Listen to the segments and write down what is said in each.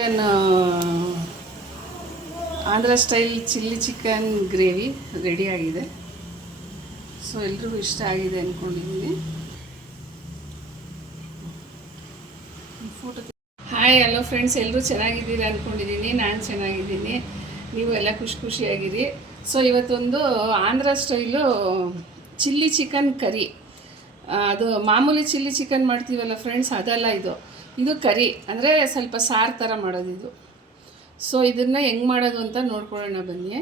Chicken Andhra style chilli chicken gravy ready ಆಗಿದೆ. So ಎಲ್ರಿಗೂ ಇಷ್ಟ ಆಗಿದೆ ಅಂದ್ಕೊಂಡಿದ್ದೀನಿ ಫೋಟೋ ಹಾಯ್ ಹಲೋ ಫ್ರೆಂಡ್ಸ್ ಎಲ್ಲರೂ ಚೆನ್ನಾಗಿದ್ದೀರಾ ಅಂದ್ಕೊಂಡಿದ್ದೀನಿ ನಾನು ಚೆನ್ನಾಗಿದ್ದೀನಿ. ನೀವು ಎಲ್ಲ ಖುಷಿ ಖುಷಿಯಾಗಿರಿ. ಸೊ ಇವತ್ತೊಂದು Andhra style chilli chicken curry ಅದು ಮಾಮೂಲಿ ಚಿಲ್ಲಿ ಚಿಕನ್ ಮಾಡ್ತೀವಲ್ಲ ಫ್ರೆಂಡ್ಸ್ ಅದಲ್ಲ ಇದು. ಇದು ಕರಿ. ಅಂದರೆ ಸ್ವಲ್ಪ ಸಾರು ಥರ ಮಾಡೋದು ಇದು. ಸೊ ಇದನ್ನು ಹೆಂಗೆ ಮಾಡೋದು ಅಂತ ನೋಡ್ಕೊಳ್ಳೋಣ ಬನ್ನಿ.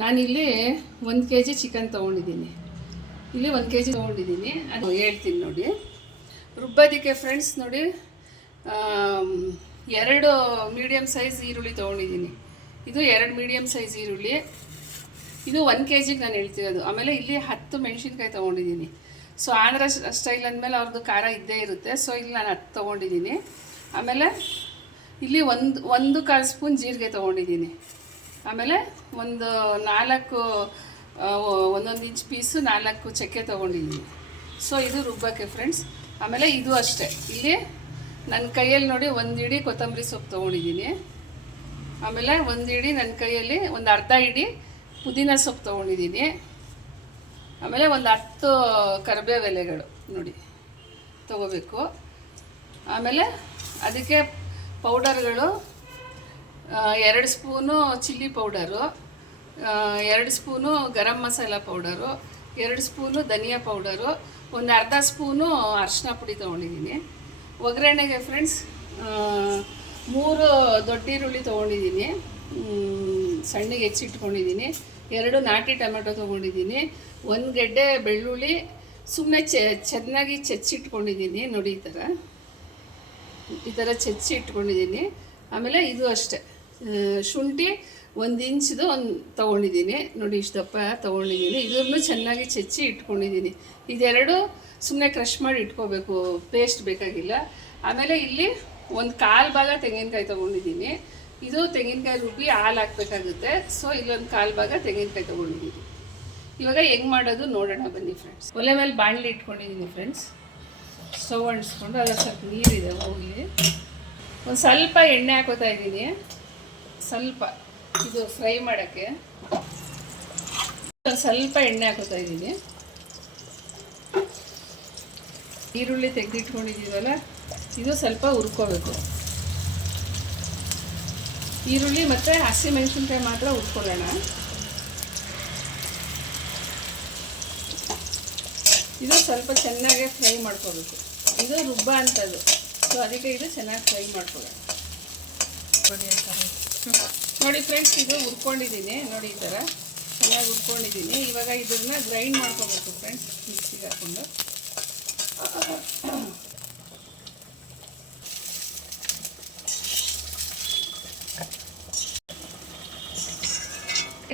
ನಾನಿಲ್ಲಿ ಒಂದು ಕೆ ಜಿ ಚಿಕನ್ ತೊಗೊಂಡಿದ್ದೀನಿ. ಇಲ್ಲಿ ಒಂದು ಕೆ ಜಿ ತೊಗೊಂಡಿದ್ದೀನಿ. ಅದು ಹೇಳ್ತೀನಿ ನೋಡಿ. ರುಬ್ಬೋದಕ್ಕೆ ಫ್ರೆಂಡ್ಸ್ ನೋಡಿ ಎರಡು ಮೀಡಿಯಮ್ ಸೈಜ್ ಈರುಳ್ಳಿ ತೊಗೊಂಡಿದ್ದೀನಿ. ಇದು ಎರಡು ಮೀಡಿಯಮ್ ಸೈಜ್ ಈರುಳ್ಳಿ. ಇದು ಒಂದು ಕೆ ಜಿಗೆ ನಾನು ಹೇಳ್ತಿರೋದು. ಆಮೇಲೆ ಇಲ್ಲಿ ಹತ್ತು ಮೆಣಸಿನ್ಕಾಯಿ ತೊಗೊಂಡಿದ್ದೀನಿ. ಸೊ ಆಂಧ್ರ ಸ್ಟೈಲ್ ಅಂದಮೇಲೆ ಅವ್ರದ್ದು ಖಾರ ಇದ್ದೇ ಇರುತ್ತೆ. ಸೊ ಇಲ್ಲಿ ನಾನು ಅದು ತೊಗೊಂಡಿದ್ದೀನಿ. ಆಮೇಲೆ ಇಲ್ಲಿ ಒಂದು ಒಂದು ಕಾಲು ಸ್ಪೂನ್ ಜೀರಿಗೆ ತೊಗೊಂಡಿದ್ದೀನಿ. ಆಮೇಲೆ ಒಂದು ನಾಲ್ಕು ಒಂದೊಂದು ಇಂಚ್ ಪೀಸು ನಾಲ್ಕು ಚಕ್ಕೆ ತೊಗೊಂಡಿದ್ದೀನಿ. ಸೊ ಇದು ರುಬ್ಬಕ್ಕೆ ಫ್ರೆಂಡ್ಸ್ ಆಮೇಲೆ ಇದು ಅಷ್ಟೇ. ಇಲ್ಲಿ ನನ್ನ ಕೈಯಲ್ಲಿ ನೋಡಿ ಒಂದು ಇಡೀ ಕೊತ್ತಂಬರಿ ಸೊಪ್ಪು ತೊಗೊಂಡಿದ್ದೀನಿ. ಆಮೇಲೆ ಒಂದು ಇಡೀ ನನ್ನ ಕೈಯಲ್ಲಿ ಒಂದು ಅರ್ಧ ಇಡೀ ಪುದೀನ ಸೊಪ್ಪು ತೊಗೊಂಡಿದ್ದೀನಿ. ಆಮೇಲೆ ಒಂದು ಹತ್ತು ಕರಿಬೇವು ಎಲೆಗಳು ನೋಡಿ, ತಗೋಬೇಕು. ಆಮೇಲೆ ಅದಕ್ಕೆ ಪೌಡರ್ಗಳು ಎರಡು ಸ್ಪೂನು ಚಿಲ್ಲಿ ಪೌಡರು ಎರಡು ಸ್ಪೂನು ಗರಂ ಮಸಾಲ ಪೌಡರು, ಎರಡು ಸ್ಪೂನು ಧನಿಯಾ ಪೌಡರು, ಒಂದು ಅರ್ಧ ಸ್ಪೂನು ಅರಿಶಿನ ಪುಡಿ ತೊಗೊಂಡಿದ್ದೀನಿ. ಒಗ್ಗರಣೆಗೆ ಫ್ರೆಂಡ್ಸ್ ಮೂರು ದೊಡ್ಡ ಈರುಳ್ಳಿ ತೊಗೊಂಡಿದ್ದೀನಿ. ಸಣ್ಣಗೆ ಹೆಚ್ಚಿಟ್ಕೊಂಡಿದ್ದೀನಿ. ಎರಡು ನಾಟಿ ಟೊಮೆಟೊ ತೊಗೊಂಡಿದ್ದೀನಿ. ಒಂದು ಗೆಡ್ಡೆ ಬೆಳ್ಳುಳ್ಳಿ ಸುಮ್ಮನೆ ಚೆ, ಚೆನ್ನಾಗಿ ಚಚ್ಚಿಟ್ಕೊಂಡಿದ್ದೀನಿ ನೋಡಿ ಈ ಥರ ಈ ಥರ ಚಚ್ಚಿ ಇಟ್ಕೊಂಡಿದ್ದೀನಿ ಆಮೇಲೆ ಇದು ಅಷ್ಟೇ. ಶುಂಠಿ ಒಂದು ಇಂಚ್ದು ಒಂದು ತೊಗೊಂಡಿದ್ದೀನಿ. ನೋಡಿ ಇಷ್ಟು ದಪ್ಪ ತೊಗೊಂಡಿದ್ದೀನಿ. ಇದನ್ನು ಚೆನ್ನಾಗಿ ಚಚ್ಚಿ ಇಟ್ಕೊಂಡಿದ್ದೀನಿ. ಇದೆರಡು ಸುಮ್ಮನೆ ಕ್ರಷ್ ಮಾಡಿ ಇಟ್ಕೋಬೇಕು. ಪೇಸ್ಟ್ ಬೇಕಾಗಿಲ್ಲ. ಆಮೇಲೆ ಇಲ್ಲಿ ಒಂದು ಕಾಲು ಭಾಗ ತೆಂಗಿನಕಾಯಿ ತೊಗೊಂಡಿದ್ದೀನಿ. ಇದು ತೆಂಗಿನಕಾಯಿ ರುಬ್ಬಿ ಹಾಲು ಹಾಕಬೇಕಾಗುತ್ತೆ. ಸೊ ಇಲ್ಲೊಂದು ಕಾಲು ಭಾಗ ತೆಂಗಿನಕಾಯಿ ತೊಗೊಂಡಿದ್ದೀನಿ ಇವಾಗ ಹೆಂಗೆ ಮಾಡೋದು ನೋಡೋಣ ಬನ್ನಿ ಫ್ರೆಂಡ್ಸ್ ಒಲೆ ಮೇಲೆ ಬಾಣಲಿ ಇಟ್ಕೊಂಡಿದ್ದೀನಿ ಫ್ರೆಂಡ್ಸ್ ಸ್ಟವ್ ಅಂಟಿಸ್ಕೊಂಡು ಅದ್ರ ಸ್ವಲ್ಪ ನೀರಿದೆ ಹೋಗಿ. ಒಂದು ಸ್ವಲ್ಪ ಎಣ್ಣೆ ಹಾಕೋತಾ ಇದ್ದೀನಿ. ಸ್ವಲ್ಪ ಇದು ಫ್ರೈ ಮಾಡೋಕ್ಕೆ. ಸ್ವಲ್ಪ ಎಣ್ಣೆ ಹಾಕೋತಾ ಇದ್ದೀನಿ. ಈರುಳ್ಳಿ ತೆಗೆದಿಟ್ಕೊಂಡಿದ್ದೀವಲ್ಲ ಇದು ಸ್ವಲ್ಪ ಹುರ್ಕೋಬೇಕು. ಈರುಳ್ಳಿ ಮತ್ತು ಹಸಿಮೆಣಸಿನ್ಕಾಯಿ ಮಾತ್ರ ಉರ್ಕೊಳ್ಳೋಣ ಇದು ಸ್ವಲ್ಪ ಚೆನ್ನಾಗಿ ಫ್ರೈ ಮಾಡ್ಕೋಬೇಕು. ಇದು ರುಬ್ಬ ಅಂಥದ್ದು ಸೊ ಅದಕ್ಕೆ ಇದು ಚೆನ್ನಾಗಿ ಫ್ರೈ ಮಾಡ್ಕೊಳ್ಳೋಣ. ನೋಡಿ ಫ್ರೆಂಡ್ಸ್ ಇದು ಹುರ್ಕೊಂಡಿದ್ದೀನಿ. ನೋಡಿ ಈ ಥರ ಚೆನ್ನಾಗಿ ಹುರ್ಕೊಂಡಿದ್ದೀನಿ. ಇವಾಗ ಇದನ್ನ ಗ್ರೈಂಡ್ ಮಾಡ್ಕೋಬೇಕು ಫ್ರೆಂಡ್ಸ್ ಮಿಕ್ಸಿಗೆ ಹಾಕ್ಕೊಂಡು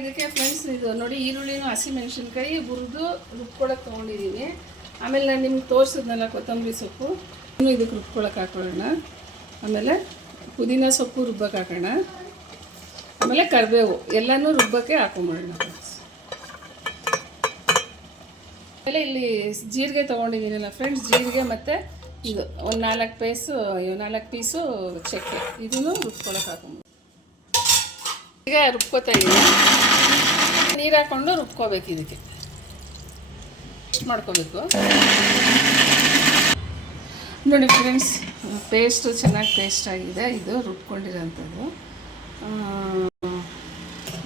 ಇದಕ್ಕೆ ಫ್ರೆಂಡ್ಸ್ ಇದು ನೋಡಿ ಈರುಳ್ಳಿನೂ ಹಸಿಮೆಣಸಿನ್ಕಾಯಿ ಹುರಿದು ರುಬ್ಕೊಳಕ್ಕೆ ತೊಗೊಂಡಿದ್ದೀನಿ ಆಮೇಲೆ ನಾನು ನಿಮ್ಗೆ ತೋರಿಸಿದ್ನಲ್ಲ ಕೊತ್ತಂಬರಿ ಸೊಪ್ಪು. ಇನ್ನು ಇದಕ್ಕೆ ರುಬ್ಕೊಳಕ್ಕೆ ಹಾಕೊಳ್ಳೋಣ. ಆಮೇಲೆ ಪುದೀನ ಸೊಪ್ಪು ರುಬ್ಬಕ್ಕೆ ಹಾಕೋಣ. ಆಮೇಲೆ ಕರಿಬೇವು ಎಲ್ಲನೂ ರುಬ್ಬಕ್ಕೆ ಹಾಕೊಂಬಿಡೋಣ ಫ್ರೆಂಡ್ಸ್ ಆಮೇಲೆ ಇಲ್ಲಿ ಜೀರಿಗೆ ತೊಗೊಂಡಿದ್ದೀನಲ್ಲ ಫ್ರೆಂಡ್ಸ್ ಜೀರಿಗೆ ಮತ್ತು ಇದು ಒಂದು ನಾಲ್ಕು ಪೀಸು ನಾಲ್ಕು ಪೀಸು ಚಕ್ಕೆ. ಇದನ್ನು ರುಬ್ಕೊಳಕ್ಕೆ ಹಾಕೊಂಬಿಡು ಈಗ ರುಬ್ಕೋತಾ ಇದ್ದೀನಿ ನೀರು ಹಾಕ್ಕೊಂಡು ರುಬ್ಕೋಬೇಕು ಇದಕ್ಕೆ. ಇಷ್ಟು ಮಾಡ್ಕೋಬೇಕು. ನೋಡಿ ಫ್ರೆಂಡ್ಸ್ ಪೇಸ್ಟು ಚೆನ್ನಾಗಿ ಪೇಸ್ಟ್ ಆಗಿದೆ. ಇದು ರುಬ್ಕೊಂಡಿರೋಂಥದ್ದು.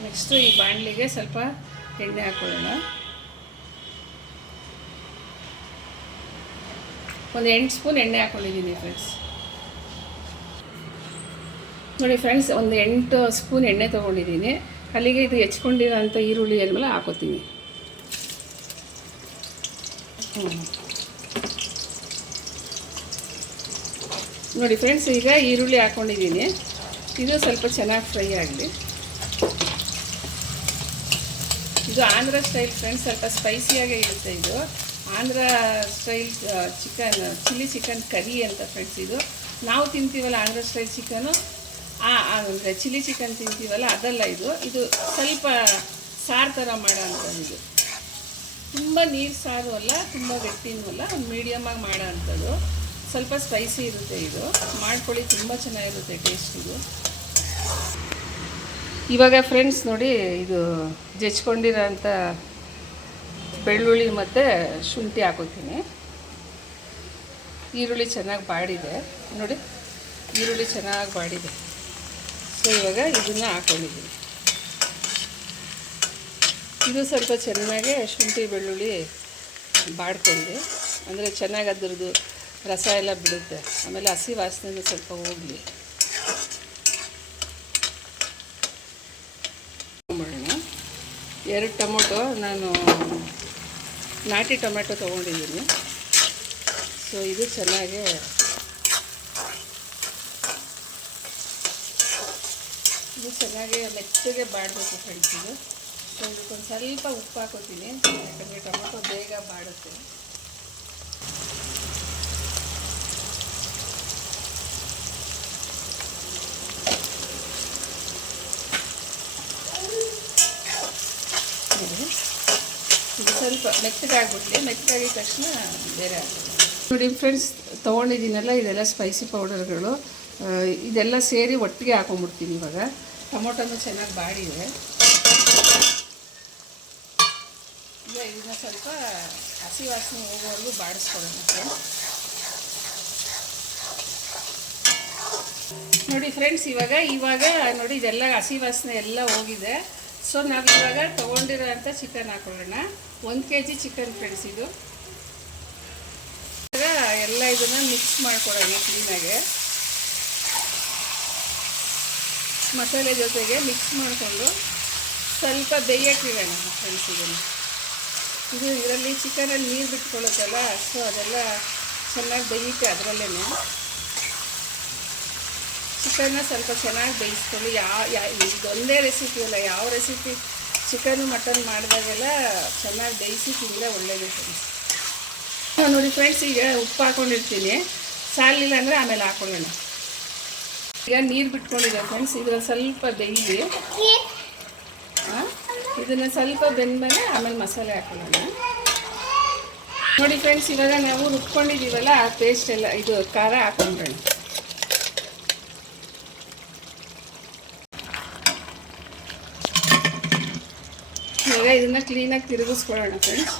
ನೆಕ್ಸ್ಟು ಈ ಬಾಣಲಿಗೆ ಸ್ವಲ್ಪ ಎಣ್ಣೆ ಹಾಕೊಳ್ಳೋಣ. ಒಂದು ಎಂಟು ಸ್ಪೂನ್ ಎಣ್ಣೆ ಹಾಕೊಂಡಿದ್ದೀನಿ ಫ್ರೆಂಡ್ಸ್ ನೋಡಿ ಫ್ರೆಂಡ್ಸ್ ಒಂದು ಎಂಟು ಸ್ಪೂನ್ ಎಣ್ಣೆ ತೊಗೊಂಡಿದ್ದೀನಿ. ಅಲ್ಲಿಗೆ ಇದು ಹೆಚ್ಕೊಂಡಿರೋಂಥ ಈರುಳ್ಳಿ ಅಂದಮೇಲೆ ಹಾಕೋತೀನಿ. ನೋಡಿ ಫ್ರೆಂಡ್ಸ್ ಈಗ ಈರುಳ್ಳಿ ಹಾಕ್ಕೊಂಡಿದ್ದೀನಿ ಇದು ಸ್ವಲ್ಪ ಚೆನ್ನಾಗಿ ಫ್ರೈ ಆಗಲಿ. ಇದು ಆಂಧ್ರ ಸ್ಟೈಲ್ ಫ್ರೆಂಡ್ಸ್ ಸ್ವಲ್ಪ ಸ್ಪೈಸಿಯಾಗೇ ಇರುತ್ತೆ ಇದು. Andhra style chicken, chilli chicken curry ಅಂತ ಫ್ರೆಂಡ್ಸ್ ಇದು. ನಾವು ತಿಂತೀವಲ್ಲ ಆಂಧ್ರ ಸ್ಟೈಲ್ ಚಿಕನು? ಅಂದರೆ ಚಿಲ್ಲಿ ಚಿಕನ್ ತಿಂತೀವಲ್ಲ, ಅದಲ್ಲ ಇದು. ಇದು ಸ್ವಲ್ಪ ಸಾರು ಥರ ಮಾಡೋ ಅಂಥದ್ದು ತುಂಬ ನೀರು ಸಾರು ಅಲ್ಲ, ತುಂಬ ಗಟ್ಟಿನೂ ಅಲ್ಲ, ಒಂದು ಮೀಡಿಯಮಾಗಿ ಮಾಡೋ ಅಂಥದ್ದು ಸ್ವಲ್ಪ ಸ್ಪೈಸಿ ಇರುತ್ತೆ ಇದು. ಮಾಡ್ಕೊಳ್ಳಿ, ತುಂಬ ಚೆನ್ನಾಗಿರುತ್ತೆ ಟೇಸ್ಟ್ ಇದು. ಇವಾಗ ಫ್ರೆಂಡ್ಸ್ ನೋಡಿ, ಇದು ಜಚ್ಕೊಂಡಿರೋಂಥ ಬೆಳ್ಳುಳ್ಳಿ ಮತ್ತು ಶುಂಠಿ ಹಾಕೋತೀನಿ. ಈರುಳ್ಳಿ ಚೆನ್ನಾಗಿ ಬಾಡಿದೆ. ನೋಡಿ, ಈರುಳ್ಳಿ ಚೆನ್ನಾಗಿ ಬಾಡಿದೆ. ಸೊ ಇವಾಗ ಇದನ್ನು ಹಾಕೊಂಡಿದ್ದೀನಿ. ಇದು ಸ್ವಲ್ಪ ಚೆನ್ನಾಗಿ ಶುಂಠಿ, ಬೆಳ್ಳುಳ್ಳಿ ಬಾಡ್ಕೊಂಡು, ಅಂದರೆ ಚೆನ್ನಾಗಿ ಅದ್ರದ್ದು ರಸ ಎಲ್ಲ ಬಿಡುತ್ತೆ. ಆಮೇಲೆ ಹಸಿ ವಾಸನೆ ಸ್ವಲ್ಪ ಹೋಗಲಿ. ಎರಡು ಟೊಮೊಟೊ ನಾನು ನಾಟಿ ಟೊಮೆಟೊ ತೊಗೊಂಡಿದ್ದೀನಿ. ಸೊ ಇದು ಚೆನ್ನಾಗಿ ಇದು ಚೆನ್ನಾಗಿ ಮೆತ್ತಗೆ ಬಾಡಬೇಕು ಫ್ರೆಂಡ್ಸ್ ಇದು. ಸೊ ಇದಕ್ಕೊಂದು ಸ್ವಲ್ಪ ಉಪ್ಪು ಹಾಕೋತೀನಿ. ಯಾಕಂದರೆ ಟೊಮೊಟೊ ಬೇಗ ಬಾಡುತ್ತೆ. ಇದು ಸ್ವಲ್ಪ ಮೆತ್ತಗಾಗ್ಬಿಟ್ಲಿ, ಮೆತ್ತಗಾಗಿದ ತಕ್ಷಣ ಬೇರೆ ಆಗ್ತದೆ ನೋಡಿ ಫ್ರೆಂಡ್ಸ್ ತೊಗೊಂಡಿದ್ದೀನಲ್ಲ, ಇದೆಲ್ಲ ಸ್ಪೈಸಿ ಪೌಡರ್ಗಳು ಇದೆಲ್ಲ ಸೇರಿ ಒಟ್ಟಿಗೆ ಹಾಕೊಂಡ್ಬಿಡ್ತೀನಿ ಇವಾಗ. ಟೊಮೊಟೊನು ಚೆನ್ನಾಗಿ ಬಾಡಿದೆ. ಈಗ ಇದನ್ನ ಸ್ವಲ್ಪ ಹಸಿ ವಾಸನೆ ಹೋಗೋವರೆಗೂ ಬಾಡಿಸ್ಕೊಳ್ಳೋಣ ನೋಡಿ ಫ್ರೆಂಡ್ಸ್ ಇವಾಗ ಇವಾಗ ನೋಡಿ ಇದೆಲ್ಲ ಹಸಿ ವಾಸನೆ ಎಲ್ಲ ಹೋಗಿದೆ. ಸೊ ನಾವು ಇವಾಗ ತೊಗೊಂಡಿರೋ ಅಂಥ ಚಿಕನ್ ಹಾಕೊಳ್ಳೋಣ. ಒಂದು ಕೆ ಜಿ ಚಿಕನ್ ಫ್ರೆಂಡ್ಸ್ ಇದು ಎಲ್ಲ ಇದನ್ನು ಮಿಕ್ಸ್ ಮಾಡ್ಕೊಳ್ಳೋಣ ಕ್ಲೀನಾಗೆ ಮಸಾಲೆ ಜೊತೆಗೆ ಮಿಕ್ಸ್ ಮಾಡಿಕೊಂಡು ಸ್ವಲ್ಪ ಬೇಯಕ್ಕಿಡೋಣ ಫ್ರೆಂಡ್ಸ್ ಇದನ್ನು ಇದು ಇದರಲ್ಲಿ ಚಿಕನಲ್ಲಿ ನೀರು ಬಿಟ್ಕೊಳ್ಳುತ್ತಲ್ಲ ಸೊ ಅದೆಲ್ಲ ಚೆನ್ನಾಗಿ ಬೇಯುತ್ತೆ ಅದರಲ್ಲೇ ಚಿಕನ್ನ ಸ್ವಲ್ಪ ಚೆನ್ನಾಗಿ ಬೇಯಿಸ್ಕೊಳ್ಳಿ. ಯಾವ ಯಾ, ಇದೊಂದೇ ರೆಸಿಪಿ ಅಲ್ಲ, ಯಾವ ರೆಸಿಪಿ ಚಿಕನ್ ಮಟನ್ ಮಾಡಿದಾಗೆಲ್ಲ ಚೆನ್ನಾಗಿ ಬೇಯಿಸಿ ತಿಂದರೆ ಒಳ್ಳೆಯದು ಫ್ರೆಂಡ್ಸ್ ನೋಡಿ ಫ್ರೆಂಡ್ಸ್ ಈಗ ಉಪ್ಪು ಹಾಕ್ಕೊಂಡಿರ್ತೀನಿ ಸಾಲಿಲ್ಲ ಅಂದರೆ ಆಮೇಲೆ ಹಾಕೊಳ್ಳೋಣ. ಈಗ ನೀರು ಬಿಟ್ಕೊಂಡಿದೆ ಫ್ರೆಂಡ್ಸ್ ಇದನ್ನು ಸ್ವಲ್ಪ ಬೇಯಿಸಿ ಇದನ್ನ ಸ್ವಲ್ಪ ಬೆಂದಮೇಲೆ ಆಮೇಲೆ ಮಸಾಲೆ ಹಾಕೊಳ್ಳೋಣ. ನೋಡಿ ಫ್ರೆಂಡ್ಸ್ ಇವಾಗ ನಾವು ರುಬ್ಕೊಂಡಿದ್ದೀವಲ್ಲ ಆ ಪೇಸ್ಟ್ ಎಲ್ಲ, ಇದು ಖಾರ ಹಾಕೊಂಡ್ರೋಣ ಇವಾಗ ಇದನ್ನ ಕ್ಲೀನಾಗಿ ತಿರುಗಿಸ್ಕೊಳ್ಳೋಣ ಫ್ರೆಂಡ್ಸ್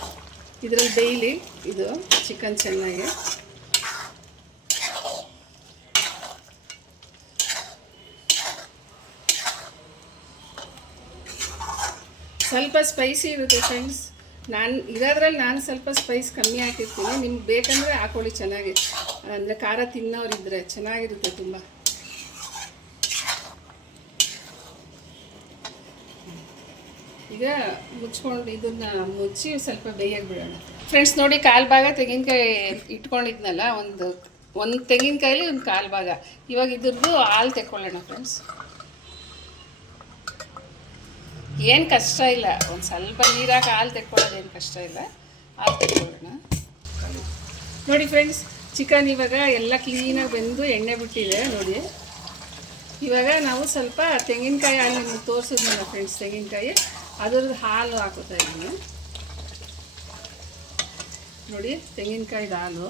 ಇದರಲ್ಲಿ ಡೈಲಿ ಇದು ಚಿಕನ್ ಚೆನ್ನಾಗಿ. ಸ್ವಲ್ಪ ಸ್ಪೈಸಿ ಇರುತ್ತೆ ಫ್ರೆಂಡ್ಸ್ ನಾನು ಇರೋದ್ರಲ್ಲಿ ನಾನು ಸ್ವಲ್ಪ ಸ್ಪೈಸ್ ಕಮ್ಮಿ ಹಾಕಿರ್ತೀನಿ. ನಿಮ್ಗೆ ಬೇಕಂದರೆ ಹಾಕೊಳ್ಳಿ, ಚೆನ್ನಾಗಿ. ಅಂದರೆ ಖಾರ ಇದ್ದರೆ ಚೆನ್ನಾಗಿರುತ್ತೆ ತುಂಬ. ಈಗ ಮುಚ್ಕೊಂಡು ಇದನ್ನ ಮುಚ್ಚಿ ಸ್ವಲ್ಪ ಬೇಯಕ್ಕೆ ಬಿಡೋಣ. ಫ್ರೆಂಡ್ಸ್ ನೋಡಿ ಕಾಲು ಭಾಗ ತೆಂಗಿನಕಾಯಿ ಇಟ್ಕೊಂಡಿದ್ನಲ್ಲ, ಒಂದು ಒಂದು ತೆಂಗಿನಕಾಯಲ್ಲಿ ಒಂದು ಕಾಲು ಭಾಗ. ಇವಾಗ ಇದ್ರದ್ದು ಹಾಲು ತೆಕ್ಕೊಳ್ಳೋಣ ಫ್ರೆಂಡ್ಸ್ ಏನು ಕಷ್ಟ ಇಲ್ಲ. ಒಂದು ಸ್ವಲ್ಪ ನೀರಾಗಿ ಹಾಲು ತೆಕ್ಕೊಳ್ಳೋದು ಏನು ಕಷ್ಟ ಇಲ್ಲ. ಹಾಲು ತೆಕ್ಕೊಳ್ಳೋಣ. ನೋಡಿ ಫ್ರೆಂಡ್ಸ್ ಚಿಕನ್ ಇವಾಗ ಎಲ್ಲ ಕ್ಲೀನಾಗಿ ಬೆಂದು ಎಣ್ಣೆ ಬಿಟ್ಟಿದೆ, ನೋಡಿ. ಇವಾಗ ನಾವು ಸ್ವಲ್ಪ ತೆಂಗಿನಕಾಯಿ ಹಾಲು ನಿಮ್ಗೆ ತೋರಿಸಿದ್ನಲ್ಲ ಫ್ರೆಂಡ್ಸ್ ತೆಂಗಿನಕಾಯಿ. ಅದ್ರದ್ದು ಹಾಲು ಹಾಕೋತಾ ಇದ್ದೀನಿ. ನೋಡಿ, ತೆಂಗಿನಕಾಯಿದ ಹಾಲು.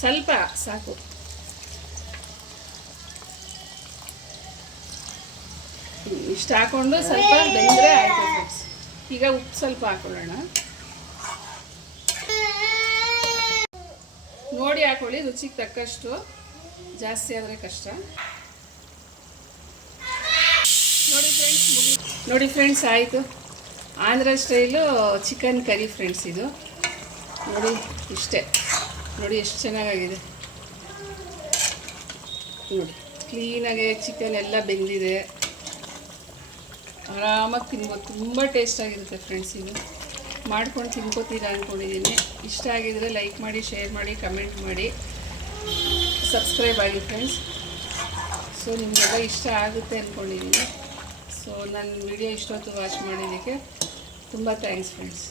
ಸ್ವಲ್ಪ ಸಾಕು. ಇಷ್ಟು ಹಾಕೊಂಡು ಸ್ವಲ್ಪ ಬೆಂದರೆ ಆಯ್ತು ಈಗ ಉಪ್ಪು ಸ್ವಲ್ಪ ಹಾಕೊಳ್ಳೋಣ. ನೋಡಿ ಹಾಕೊಳ್ಳಿ, ರುಚಿಗೆ ತಕ್ಕಷ್ಟು. ಜಾಸ್ತಿ ಆದರೆ ಕಷ್ಟ. ನೋಡಿ ಫ್ರೆಂಡ್ಸ್ ನೋಡಿ ಫ್ರೆಂಡ್ಸ್ ಆಯಿತು. Andhra style chicken curry friends ಇದು. ನೋಡಿ, ಇಷ್ಟೇ. ನೋಡಿ, ಎಷ್ಟು ಚೆನ್ನಾಗಾಗಿದೆ. ನೋಡಿ ಕ್ಲೀನಾಗೆ ಚಿಕನ್ ಎಲ್ಲ ಬೆಂದಿದೆ. ಆರಾಮಾಗಿ ತಿನ್ಬೋದು. ತುಂಬ ಟೇಸ್ಟಾಗಿರುತ್ತೆ ಫ್ರೆಂಡ್ಸ್ ಇದು. ಮಾಡ್ಕೊಂಡು ತಿನ್ಕೋತೀರಾ ಅಂದ್ಕೊಂಡಿದ್ದೀನಿ ಇಷ್ಟ ಆಗಿದರೆ ಲೈಕ್ ಮಾಡಿ ಶೇರ್ ಮಾಡಿ ಕಮೆಂಟ್ ಮಾಡಿ. ಸಬ್ಸ್ಕ್ರೈಬ್ ಆಗಿ ಫ್ರೆಂಡ್ಸ್ ಸೊ ನಿಮಗೆಲ್ಲ ಇಷ್ಟ ಆಗುತ್ತೆ ಅಂದ್ಕೊಂಡಿದ್ದೀನಿ ಸೊ ನನ್ನ ವಿಡಿಯೋ ಇಷ್ಟೊತ್ತು ವಾಚ್ ಮಾಡಿದ್ದಕ್ಕೆ ತುಂಬ ಥ್ಯಾಂಕ್ಸ್ ಫ್ರೆಂಡ್ಸ್